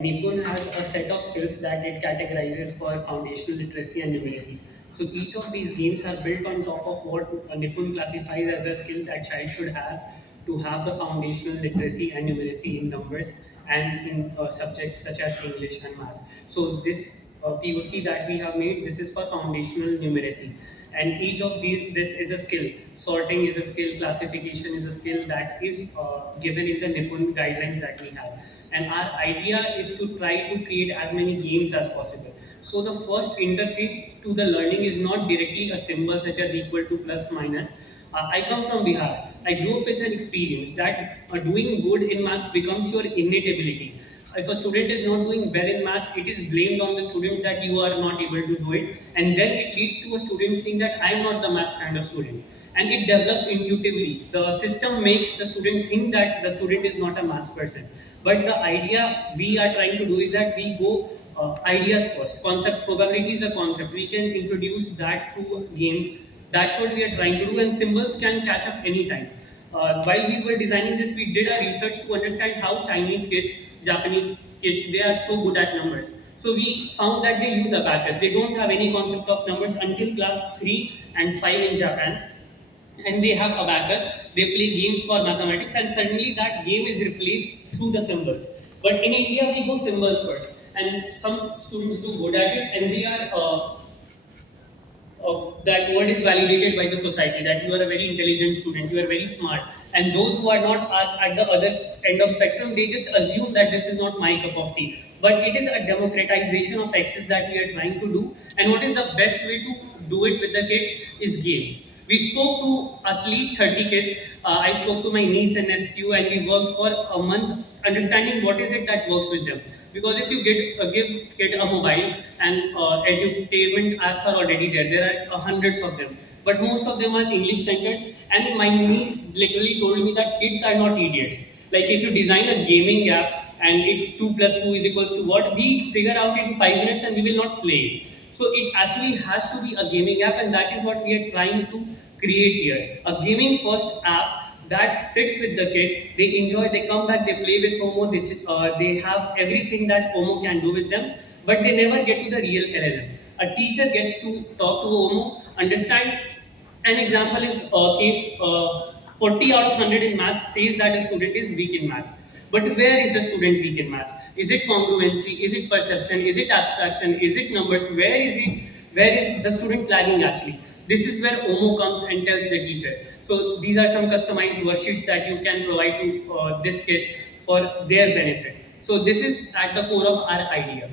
Nipun has a set of skills that it categorizes for foundational literacy and numeracy. So each of these games are built on top of what Nipun classifies as a skill that child should have to have the foundational literacy and numeracy in numbers and in subjects such as English and maths. So this POC that we have made, this is for foundational numeracy. And each of these, this is a skill. Sorting is a skill, classification is a skill that is given in the Nipun guidelines that we have. And our idea is to try to create as many games as possible. So the first interface to the learning is not directly a symbol such as equal to, plus, minus. I come from Bihar. I grew up with an experience that doing good in maths becomes your innate ability. If a student is not doing well in maths, it is blamed on the students that you are not able to do it, and then it leads to a student saying that I am not the maths kind of student, and it develops intuitively. The system makes the student think that the student is not a maths person. But the idea we are trying to do is that we go ideas first. Concept probability is a concept. We can introduce that through games. That's what we are trying to do, and symbols can catch up anytime. While we were designing this, we did a research to understand how Chinese kids, Japanese kids, they are so good at numbers. So we found that they use abacus. They don't have any concept of numbers until class 3 and 5 in Japan, and they have abacus. They play games for mathematics, and suddenly that game is replaced through the symbols. But in India, we go symbols first, and some students do good at it, and they are that word is validated by the society that you are a very intelligent student, you are very smart. And those who are not are at the other end of spectrum, they just assume that this is not my cup of tea. But it is a democratization of access that we are trying to do. And what is the best way to do it with the kids is games. We spoke to at least 30 kids. I spoke to my niece and nephew, and we worked for a month understanding what is it that works with them. Because if you give kid a mobile and edutainment apps are already there, there are hundreds of them. But most of them are English centered. And my niece literally told me that kids are not idiots. Like if you design a gaming app and it's 2 plus 2 is equals to what, we figure out in 5 minutes and we will not play it. So it actually has to be a gaming app, and that is what we are trying to create here. A gaming first app that sits with the kid, they enjoy, they come back, they play with Omo, they have everything that Omo can do with them, but they never get to the real LLM. A teacher gets to talk to Omo, understand. An example is case 40 out of 100 in maths says that a student is weak in maths. But where is the student weak in maths? Is it congruency? Is it perception? Is it abstraction? Is it numbers? Where is it? Where is the student lagging actually? This is where OMO comes and tells the teacher. So these are some customized worksheets that you can provide to this kid for their benefit. So this is at the core of our idea.